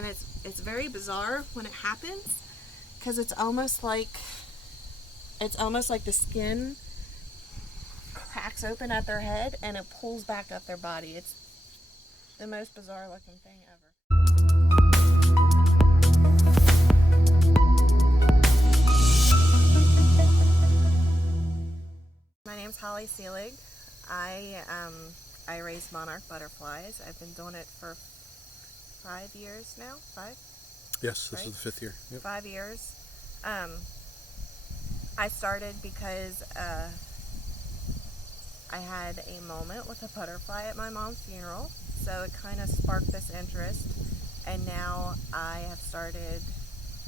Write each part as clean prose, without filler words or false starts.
and it's very bizarre when it happens, because it's almost like the skin cracks open at their head and it pulls back up their body. It's the most bizarre looking thing ever. My name's Holly Seelig. I raise monarch butterflies. I've been doing it for 5 years now. 5? Yes, this right? is the 5th year. Yep. 5 years. I started because I had a moment with a butterfly at my mom's funeral, so it kind of sparked this interest, and now I have started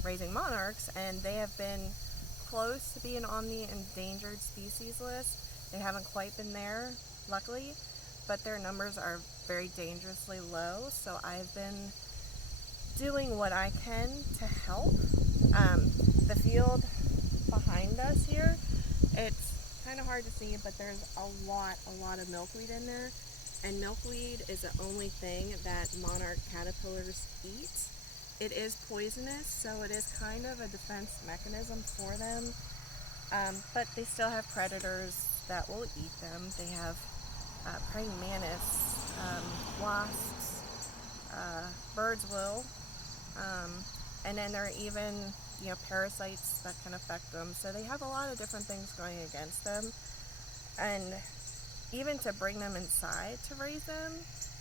raising monarchs, and they have been close to being on the endangered species list. They haven't quite been there, luckily, but their numbers are very dangerously low, so I've been doing what I can to help. The field behind us here, it's kind of hard to see, but there's a lot of milkweed in there, and milkweed is the only thing that monarch caterpillars eat. It is poisonous, so it is kind of a defense mechanism for them, but they still have predators that will eat them. They have praying mantis, wasps, birds will, and then there are even parasites that can affect them. So they have a lot of different things going against them, and even to bring them inside to raise them,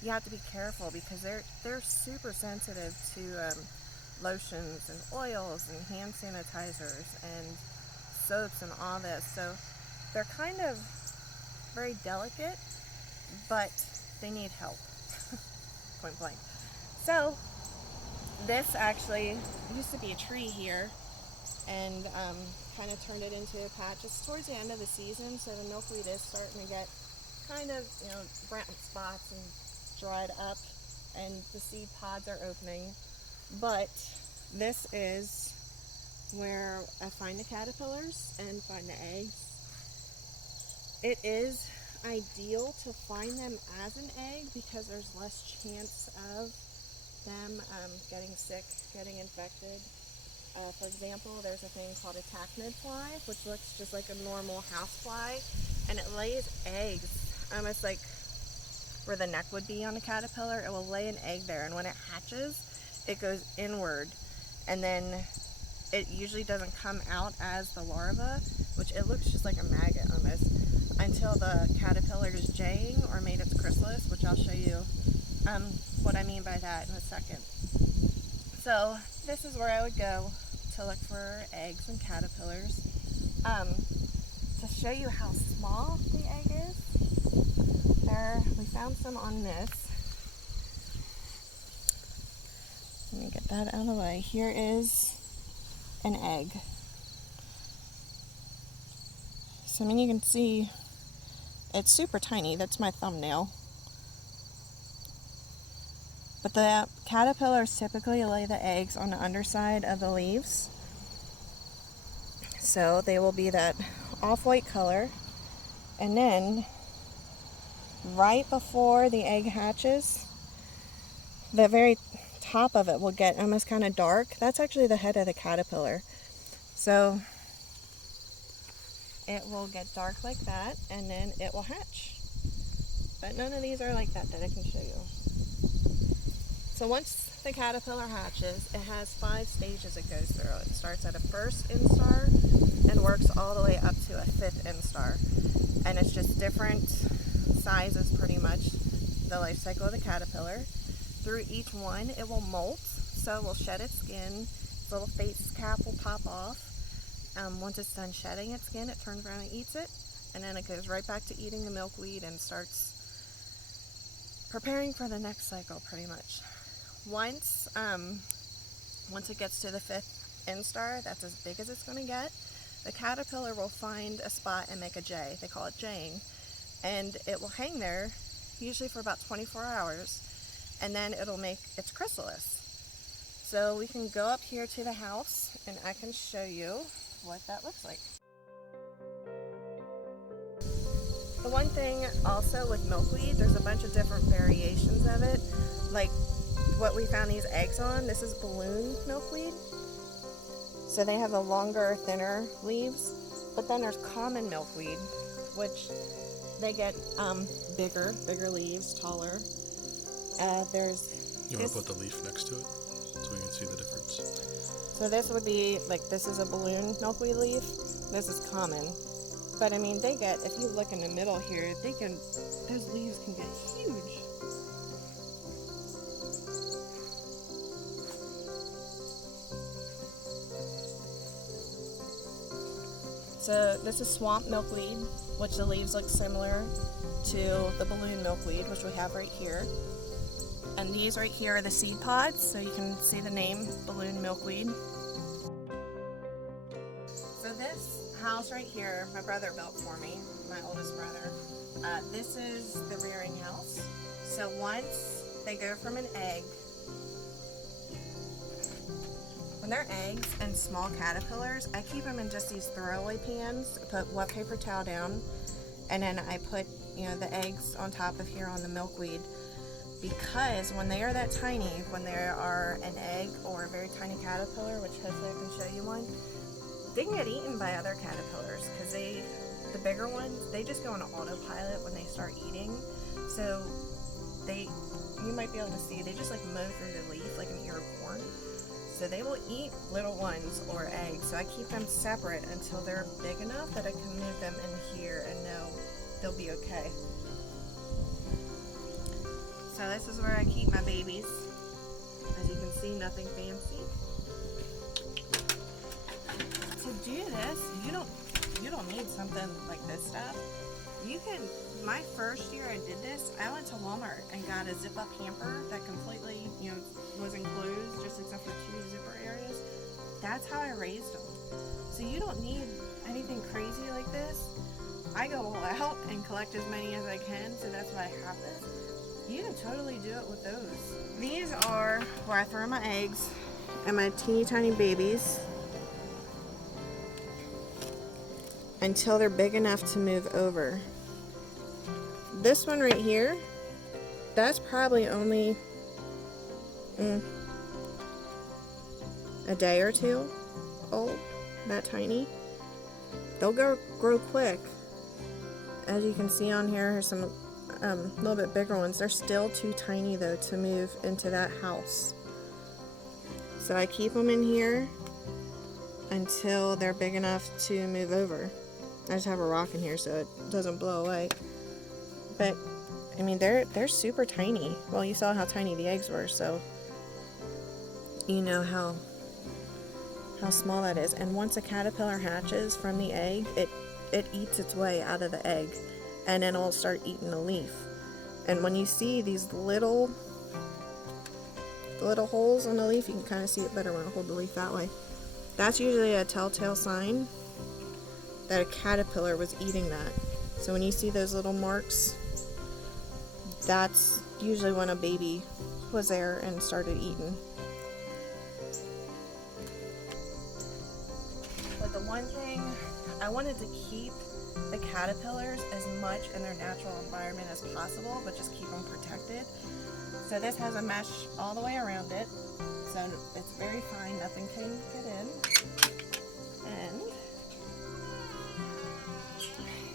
you have to be careful because they're super sensitive to lotions and oils and hand sanitizers and soaps and all this. So they're kind of very delicate, but they need help. Point blank. So this actually used to be a tree here, and kind of turned it into a patch. It's towards the end of the season, so the milkweed is starting to get kind of brown spots and dried up, and the seed pods are opening. But this is where I find the caterpillars and find the eggs. It is ideal to find them as an egg because there's less chance of them getting sick, getting infected. For example, there's a thing called a tachinid fly, which looks just like a normal house fly, and it lays eggs almost like where the neck would be on a caterpillar. It will lay an egg there, and when it hatches, it goes inward, and then it usually doesn't come out as the larva, which it looks just like a maggot almost, until the caterpillar is jaying or made its chrysalis, which I'll show you what I mean by that in a second. So this is where I would go to look for eggs and caterpillars. To show you how small the egg is, we found some on this. Let me get that out of the way. Here is an egg. So you can see it's super tiny. That's my thumbnail. But the caterpillars typically lay the eggs on the underside of the leaves. So they will be that off-white color. And then, right before the egg hatches, the very top of it will get almost kind of dark. That's actually the head of the caterpillar. So it will get dark like that, and then it will hatch. But none of these are like that I can show you. So once the caterpillar hatches, it has 5 stages it goes through. It starts at a first instar and works all the way up to a 5th instar. And it's just different sizes pretty much, the life cycle of the caterpillar. Through each one, it will molt, so it will shed its skin. Its little face cap will pop off. Once it's done shedding its skin, it turns around and eats it, and then it goes right back to eating the milkweed and starts preparing for the next cycle pretty much. Once it gets to the 5th instar, that's as big as it's going to get, the caterpillar will find a spot and make a J. They call it jaying, and it will hang there usually for about 24 hours, and then it'll make its chrysalis. So we can go up here to the house and I can show you what that looks like. The one thing also with milkweed, there's a bunch of different variations of it. Like what we found these eggs on. This is balloon milkweed. So they have the longer, thinner leaves. But then there's common milkweed, which they get bigger leaves, taller. There's You want to put the leaf next to it so we can see the difference? So this would be, like, this is a balloon milkweed leaf. This is common. But I mean, they get, if you look in the middle here, those leaves can get huge. So this is swamp milkweed, which the leaves look similar to the balloon milkweed, which we have right here. And these right here are the seed pods, so you can see the name, balloon milkweed. So this house right here, my brother built for me, my oldest brother. This is the rearing house. So once they go from an egg, when they're eggs and small caterpillars, I keep them in just these throwaway pans. I put wet paper towel down, and then I put, the eggs on top of here on the milkweed. Because when they are that tiny, when they are an egg or a very tiny caterpillar, which hopefully I can show you one, they can get eaten by other caterpillars because the bigger ones, they just go on autopilot when they start eating. So you might be able to see, they just like mow through the leaf like an ear of corn. So they will eat little ones or eggs. So I keep them separate until they're big enough that I can move them in here and know they'll be okay. So this is where I keep my babies. As you can see, nothing fancy. To do this, you don't need something like this stuff. My first year I did this, I went to Walmart and got a zip-up hamper that completely, was enclosed just except for 2 zipper areas. That's how I raised them. So you don't need anything crazy like this. I go all out and collect as many as I can, so that's why I have this. You can totally do it with those. These are where I throw my eggs and my teeny tiny babies until they're big enough to move over. This one right here, that's probably only a day or 2 old, that tiny. They'll grow quick. As you can see on here, here's some little bit bigger ones. They're still too tiny though to move into that house. So I keep them in here until they're big enough to move over. I just have a rock in here so it doesn't blow away. But I mean, they're super tiny. Well, you saw how tiny the eggs were, so you know how small that is. And once a caterpillar hatches from the egg, it eats its way out of the egg, and then it'll start eating the leaf. And when you see these little holes on the leaf, you can kind of see it better when I hold the leaf that way. That's usually a telltale sign that a caterpillar was eating that. So when you see those little marks, that's usually when a baby was there and started eating. But the one thing, I wanted to keep the caterpillars as much in their natural environment as possible, but just keep them protected. So this has a mesh all the way around it, so it's very fine, nothing can get in. And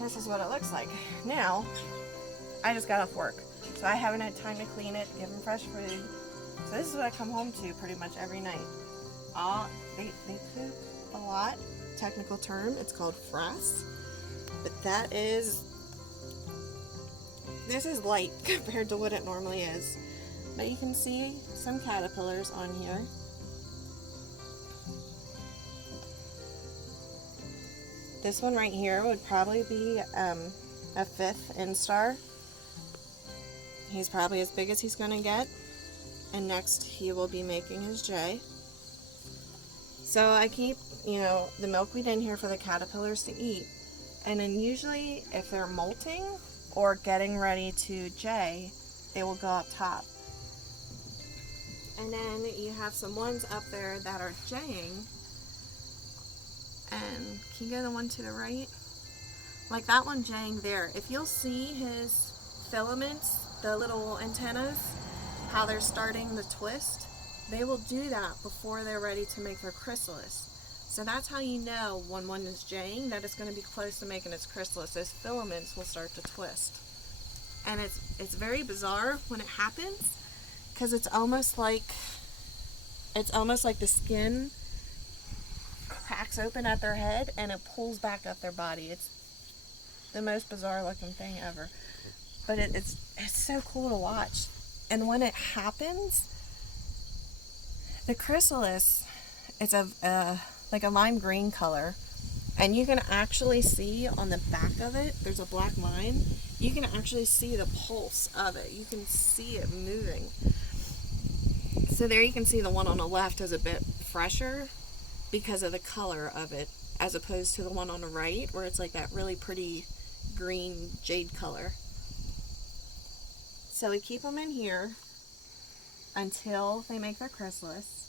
this is what it looks like. Now, I just got off work, so I haven't had time to clean it, give them fresh food. So this is what I come home to pretty much every night. They poop a lot. Technical term, it's called frass. But this is light compared to what it normally is. But you can see some caterpillars on here. This one right here would probably be a 5th instar. He's probably as big as he's going to get. And next he will be making his J. So I keep, the milkweed in here for the caterpillars to eat. And then usually if they're molting or getting ready to J, they will go up top. And then you have some ones up there that are Jing. And can you go the one to the right? Like that one Jing there. If you'll see his filaments, the little antennas, how they're starting the twist, they will do that before they're ready to make their chrysalis. So that's how you know when one is jaying that it's going to be close to making its chrysalis. Those filaments will start to twist. And it's very bizarre when it happens, because it's almost like the skin cracks open at their head and it pulls back up their body. It's the most bizarre looking thing ever. But it's so cool to watch. And when it happens, the chrysalis, it's like a lime green color, and you can actually see on the back of it, there's a black line. You can actually see the pulse of it. You can see it moving. So there you can see the one on the left is a bit fresher because of the color of it, as opposed to the one on the right where it's like that really pretty green jade color. So we keep them in here until they make their chrysalis.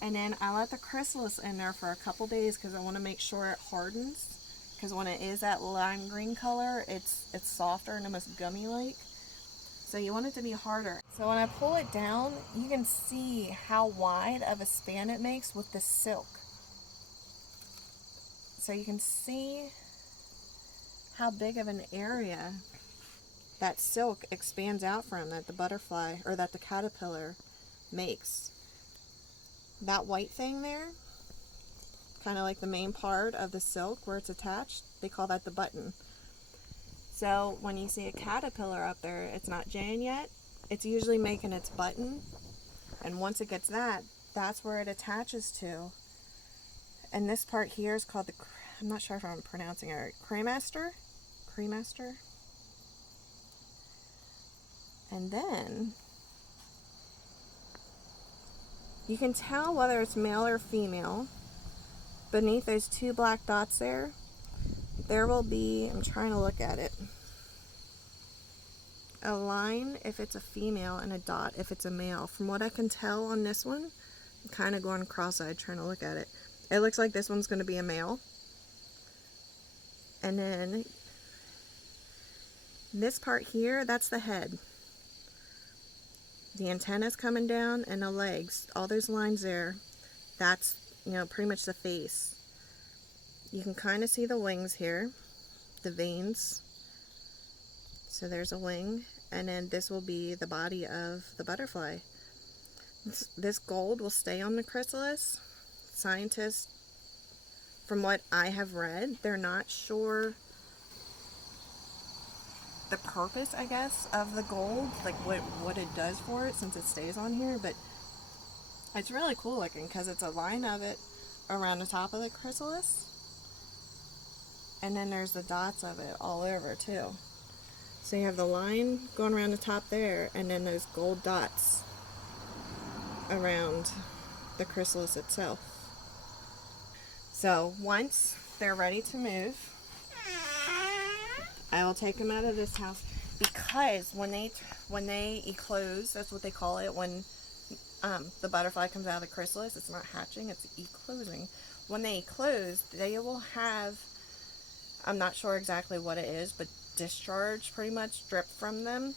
And then I let the chrysalis in there for a couple days because I want to make sure it hardens. Because when it is that lime green color, it's softer and almost gummy-like. So you want it to be harder. So when I pull it down, you can see how wide of a span it makes with the silk. So you can see how big of an area that silk expands out from, that the butterfly, or that the caterpillar makes. That white thing there, kind of like the main part of the silk where it's attached, they call that the button. So when you see a caterpillar up there, it's not jaying yet, it's usually making its button, and once it gets that, that's where it attaches to. And this part here is called the, I'm not sure if I'm pronouncing it right, cremaster. And then you can tell whether it's male or female. Beneath those two black dots there will be, I'm trying to look at it, a line if it's a female and a dot if it's a male. From what I can tell on this one, I'm kind of going cross-eyed trying to look at it. It looks like this one's going to be a male. And then this part here, that's the head. The antenna's coming down and the legs, all those lines there, that's, pretty much the face. You can kind of see the wings here, the veins. So there's a wing, and then this will be the body of the butterfly. This gold will stay on the chrysalis. Scientists, from what I have read, they're not sure the purpose, I guess, of the gold, like what it does for it since it stays on here, but it's really cool looking because it's a line of it around the top of the chrysalis, and then there's the dots of it all over too. So you have the line going around the top there, and then those gold dots around the chrysalis itself. So once they're ready to move, I will take them out of this house, because when they eclose, that's what they call it, when the butterfly comes out of the chrysalis, it's not hatching, it's eclosing. When they eclose, they will have, I'm not sure exactly what it is, but discharge pretty much drip from them.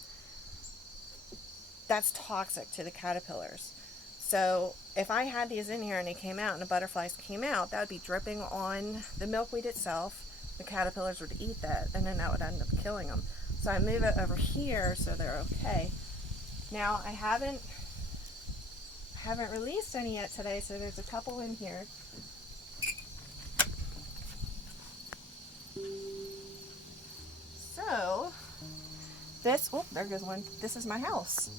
That's toxic to the caterpillars. So if I had these in here and they came out and the butterflies came out, that would be dripping on the milkweed itself. The caterpillars would eat that, and then that would end up killing them. So I move it over here so they're okay. Now I haven't released any yet today, so there's a couple in here. So this, oh, there goes one. This is my house.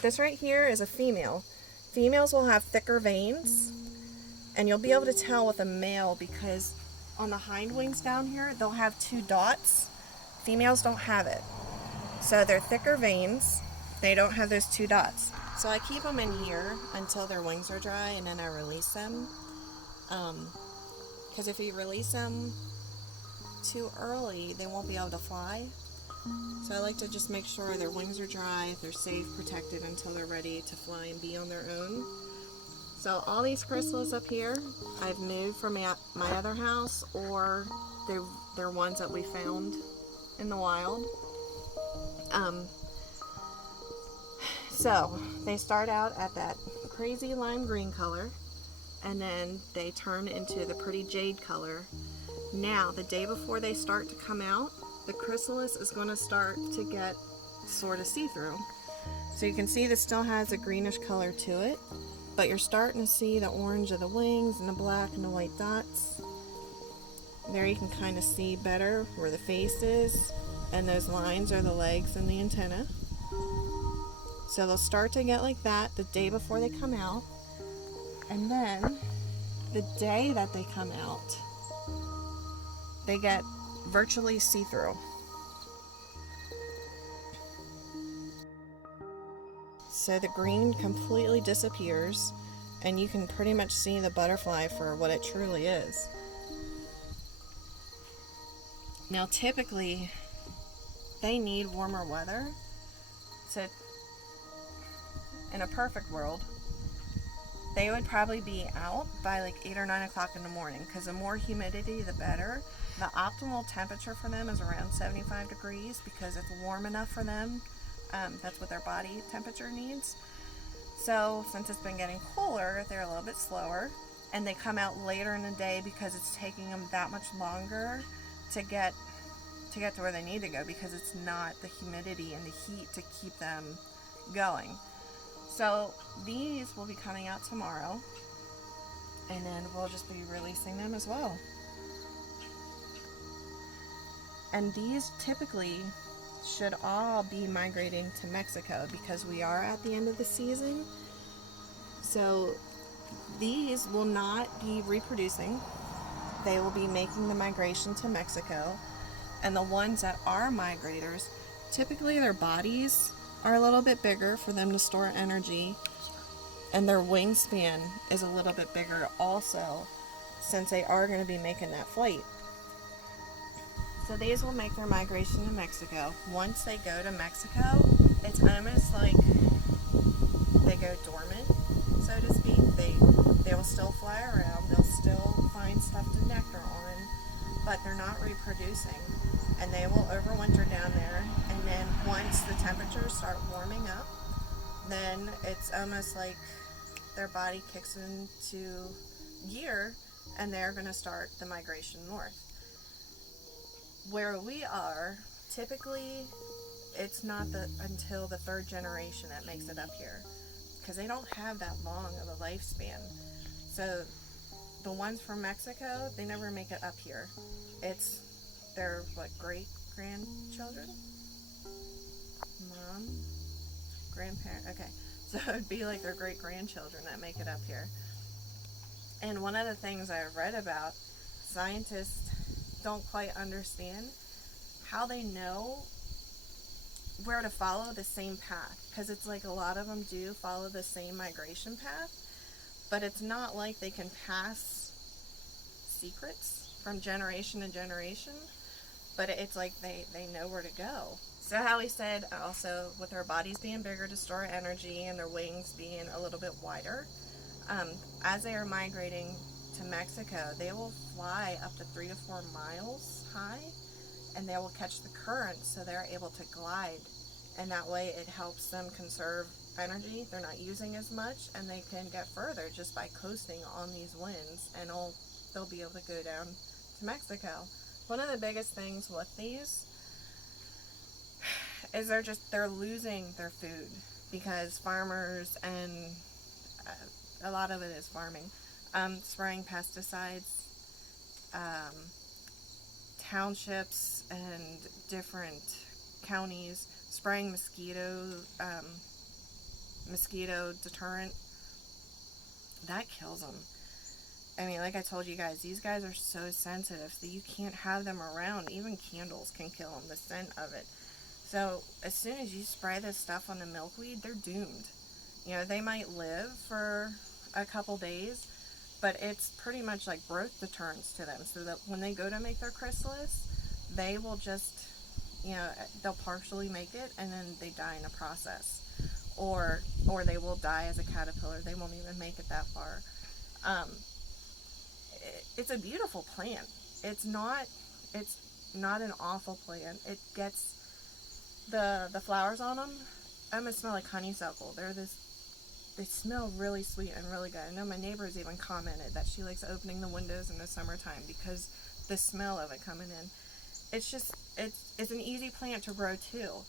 This right here is a female. Females will have thicker veins, and you'll be able to tell with a male because on the hind wings down here, they'll have two dots. Females don't have it. So they're thicker veins. They don't have those two dots. So I keep them in here until their wings are dry, and then I release them. Because if you release them too early, they won't be able to fly. So I like to just make sure their wings are dry, they're safe, protected until they're ready to fly and be on their own. So all these chrysalis up here, I've moved from my other house, or they're ones that we found in the wild. So they start out at that crazy lime green color, and then they turn into the pretty jade color. Now, the day before they start to come out, the chrysalis is going to start to get sort of see-through. So you can see this still has a greenish color to it, but you're starting to see the orange of the wings and the black and the white dots. There you can kind of see better where the face is, and those lines are the legs and the antenna. So they'll start to get like that the day before they come out, and then the day that they come out, they get virtually see-through. So the green completely disappears, and you can pretty much see the butterfly for what it truly is. Now typically they need warmer weather, so in a perfect world they would probably be out by like 8 or 9 o'clock in the morning, because the more humidity the better. The optimal temperature for them is around 75 degrees because it's warm enough for them. That's what their body temperature needs. So since it's been getting cooler, they're a little bit slower, and they come out later in the day because it's taking them that much longer to get to where they need to go, because it's not the humidity and the heat to keep them going. So these will be coming out tomorrow, and then we'll just be releasing them as well. And these typically should all be migrating to Mexico because we are at the end of the season. So these will not be reproducing. They will be making the migration to Mexico. And the ones that are migrators, typically their bodies are a little bit bigger for them to store energy, and their wingspan is a little bit bigger also, since they are going to be making that flight. So these will make their migration to Mexico. Once they go to Mexico, it's almost like they go dormant, so to speak. They will still fly around, they'll still find stuff to nectar on, but they're not reproducing. And they will overwinter down there, and then once the temperatures start warming up, then it's almost like their body kicks into gear, and they're going to start the migration north. Where we are, typically it's not until the third generation that makes it up here, because they don't have that long of a lifespan. So the ones from Mexico, they never make it up here. It's their great grandchildren, mom, grandparent. Okay, so it would be like their great grandchildren that make it up here. And one of the things I read about, scientists don't quite understand how they know where to follow the same path, because it's like a lot of them do follow the same migration path, but it's not like they can pass secrets from generation to generation, but it's like they know where to go. So how we said also, with their bodies being bigger to store energy and their wings being a little bit wider, as they are migrating to Mexico, they will fly up to 3 to 4 miles high, and they will catch the current, so they're able to glide, and that way it helps them conserve energy. They're not using as much, and they can get further just by coasting on these winds, and they'll be able to go down to Mexico. One of the biggest things with these is they're losing their food, because farmers, and a lot of it is farming, spraying pesticides, townships and different counties spraying mosquito deterrent, that kills them. I mean, like I told you guys, these guys are so sensitive, so you can't have them around. Even candles can kill them, the scent of it. So as soon as you spray this stuff on the milkweed, they're doomed. You know, they might live for a couple days, but it's pretty much like growth deterrents to them, so that when they go to make their chrysalis, they will just, they'll partially make it, and then they die in the process. Or they will die as a caterpillar. They won't even make it that far. It's a beautiful plant. It's not an awful plant. It gets the flowers on them almost smell like honeysuckle. They smell really sweet and really good. I know my neighbors even commented that she likes opening the windows in the summertime because the smell of it coming in. It's just, it's an easy plant to grow too.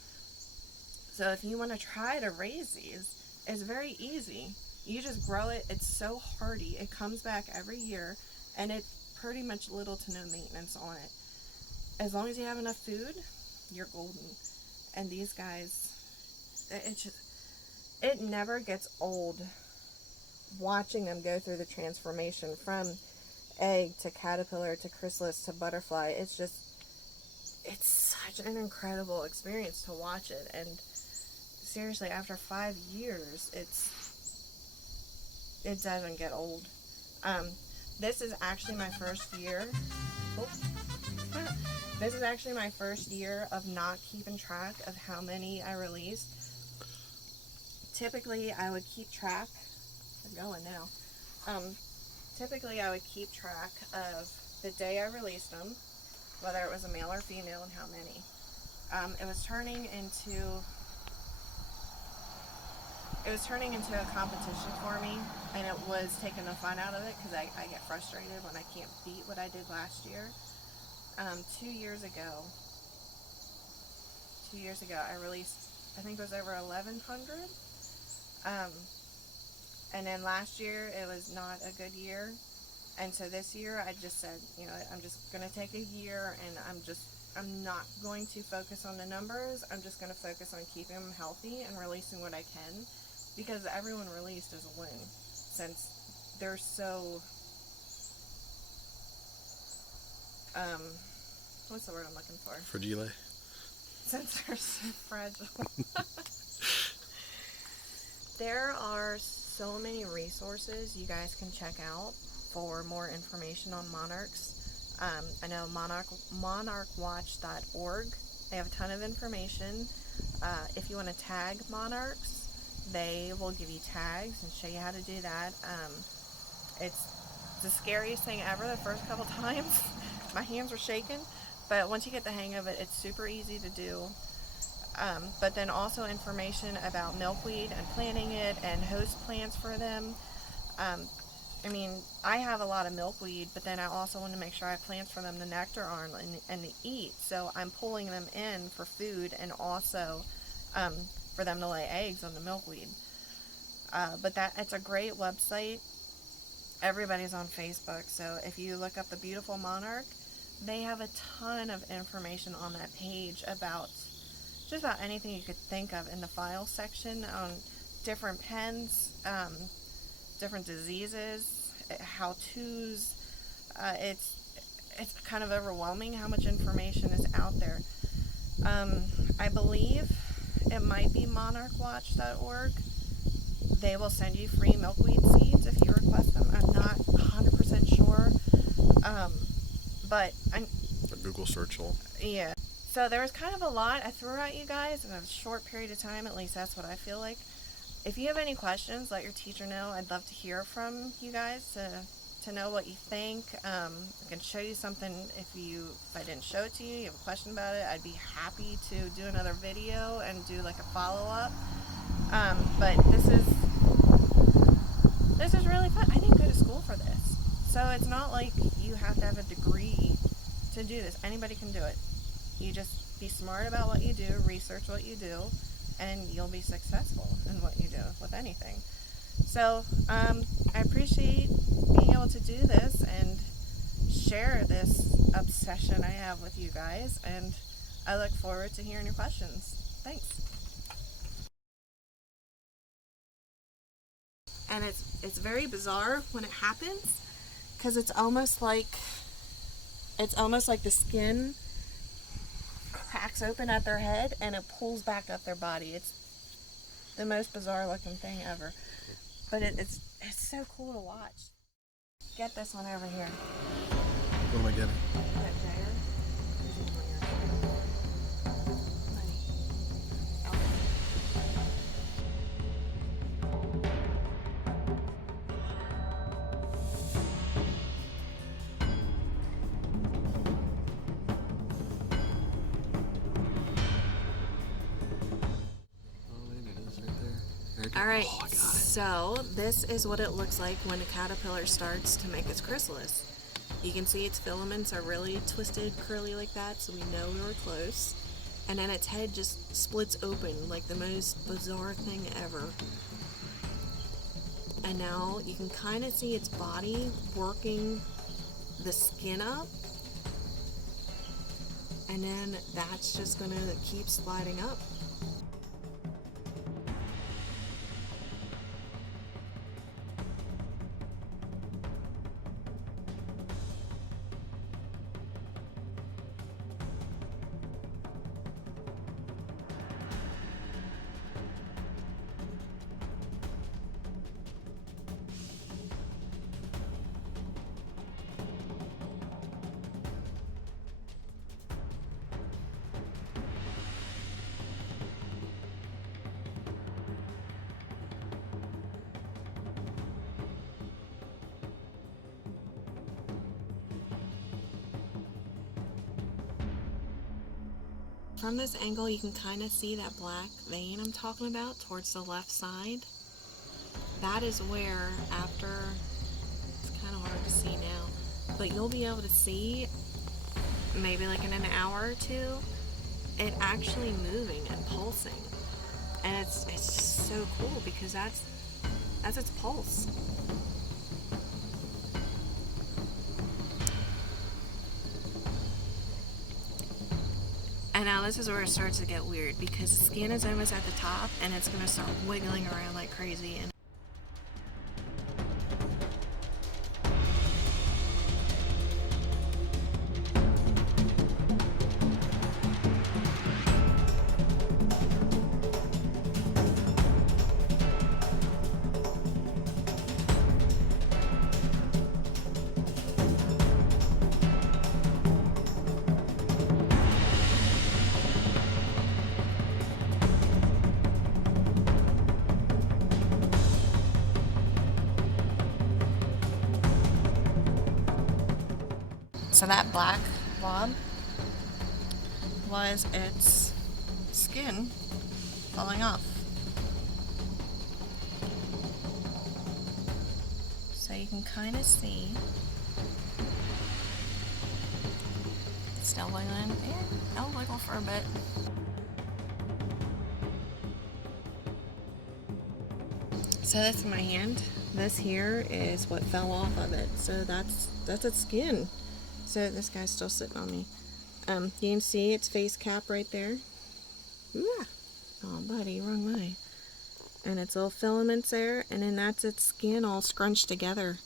So if you want to try to raise these, it's very easy. You just grow it. It's so hardy. It comes back every year, and it's pretty much little to no maintenance on it. As long as you have enough food, you're golden. And these guys, it never gets old watching them go through the transformation from egg to caterpillar to chrysalis to butterfly. It's such an incredible experience to watch it. And seriously, after 5 years, it doesn't get old. This is actually my first year. Oh. This is actually my first year of not keeping track of how many I released. Typically, I would keep track. I'm going now. Typically, I would keep track of the day I released them, whether it was a male or female, and how many. It was turning into a competition for me, and it was taking the fun out of it because I get frustrated when I can't beat what I did last year. 2 years ago, I released, I think it was over 1,100. And then last year it was not a good year, and so this year I just said, you know, I'm just going to take a year, and I'm not going to focus on the numbers. I'm just going to focus on keeping them healthy and releasing what I can, because everyone released is a win, since they're so what's the word I'm looking for? Fragile. Since they're so fragile. There are so many resources you guys can check out for more information on monarchs. I know monarchwatch.org. They have a ton of information. If you want to tag monarchs, they will give you tags and show you how to do that. It's the scariest thing ever the first couple times. My hands were shaking, but once you get the hang of it, it's super easy to do. But then also information about milkweed and planting it and host plants for them. I mean, I have a lot of milkweed, but then I also want to make sure I have plants for them to nectar on and to eat. So I'm pulling them in for food and also for them to lay eggs on the milkweed. But it's a great website. Everybody's on Facebook, so if you look up the Beautiful Monarch, they have a ton of information on that page about just about anything you could think of in the file section on different pens, different diseases, how-tos. It's kind of overwhelming how much information is out there. I believe it might be monarchwatch.org. They will send you free milkweed seeds if you request them. I'm not 100% sure. But a Google search will. Yeah. So there was kind of a lot I threw at you guys in a short period of time. At least that's what I feel like. If you have any questions, let your teacher know. I'd love to hear from you guys to know what you think. I can show you something if I didn't show it to you, you have a question about it, I'd be happy to do another video and do like a follow-up. But this is really fun. I didn't go to school for this. So it's not like you have to have a degree to do this. Anybody can do it. You just be smart about what you do, research what you do, and you'll be successful in what you do with anything. So I appreciate being able to do this and share this obsession I have with you guys, and I look forward to hearing your questions. Thanks. And it's very bizarre when it happens, because it's almost like the skin cracks open at their head and it pulls back up their body. It's the most bizarre looking thing ever, but it's so cool to watch. Get this one over here. What am I getting? That gyre. Oh, maybe it Alright, Oh, I got it. so this is what it looks like when a caterpillar starts to make its chrysalis. You can see its filaments are really twisted, curly like that, so we know we were close. And then its head just splits open like the most bizarre thing ever. And now you can kind of see its body working the skin up. And then that's just gonna keep sliding up. From this angle, you can kind of see that black vein I'm talking about towards the left side. That is where, after, it's kind of hard to see now, but you'll be able to see, maybe like in an hour or two, it actually moving and pulsing. And it's just so cool because that's its pulse. And now this is where it starts to get weird because the skin is almost at the top and it's going to start wiggling around like crazy. And so that black blob was its skin falling off. So you can kind of see it's still wiggling. Yeah, it'll wiggle for a bit. So that's my hand. This here is what fell off of it. So that's its skin. So this guy's still sitting on me. You can see its face cap right there. Ooh. Oh, buddy, wrong way. And its little filaments there, and then that's its skin all scrunched together.